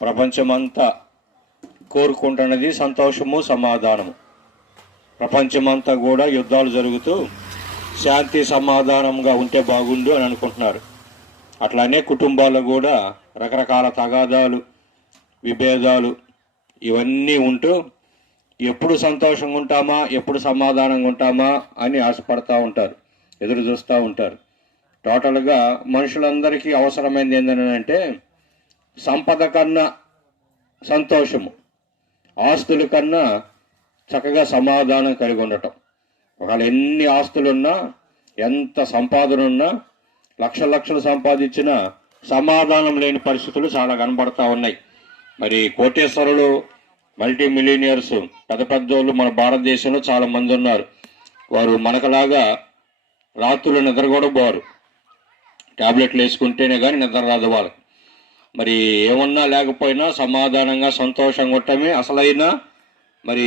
ప్రపంచమంతా కోరుకుంటున్నది సంతోషము, సమాధానము. ప్రపంచమంతా కూడా యుద్ధాలు జరుగుతూ శాంతి సమాధానంగా ఉంటే బాగుండు అని అనుకుంటున్నారు. అట్లానే కుటుంబాల్లో కూడా రకరకాల తగాదాలు, విభేదాలు ఇవన్నీ ఉంటూ ఎప్పుడు సంతోషంగా ఉంటామా, ఎప్పుడు సమాధానంగా ఉంటామా అని ఆశపడతా ఉంటారు, ఎదురు చూస్తూ ఉంటారు. టోటల్గా మనుషులందరికీ అవసరమైనది ఏంటంటే సంపద కన్నా సంతోషము, ఆస్తుల కన్నా చక్కగా సమాధానం కలిగి ఉండటం. ఒకవేళ ఎన్ని ఆస్తులున్నా, ఎంత సంపాదన ఉన్నా, లక్షలు సంపాదించిన సమాధానం లేని పరిస్థితులు చాలా కనబడతా ఉన్నాయి. మరి కోటేశ్వరులు, మల్టీ మిలీనియర్స్, పెద్ద పెద్దోళ్ళు మన భారతదేశంలో చాలా మంది ఉన్నారు. వారు మనకలాగా రాత్రులు నిద్ర కూడా పోరు, ట్యాబ్లెట్లు వేసుకుంటేనే కానీ నిద్ర రాదు వాళ్ళు. మరి ఏమన్నా లేకపోయినా సమాధానంగా సంతోషంగా ఉండటమే అసలైన మరి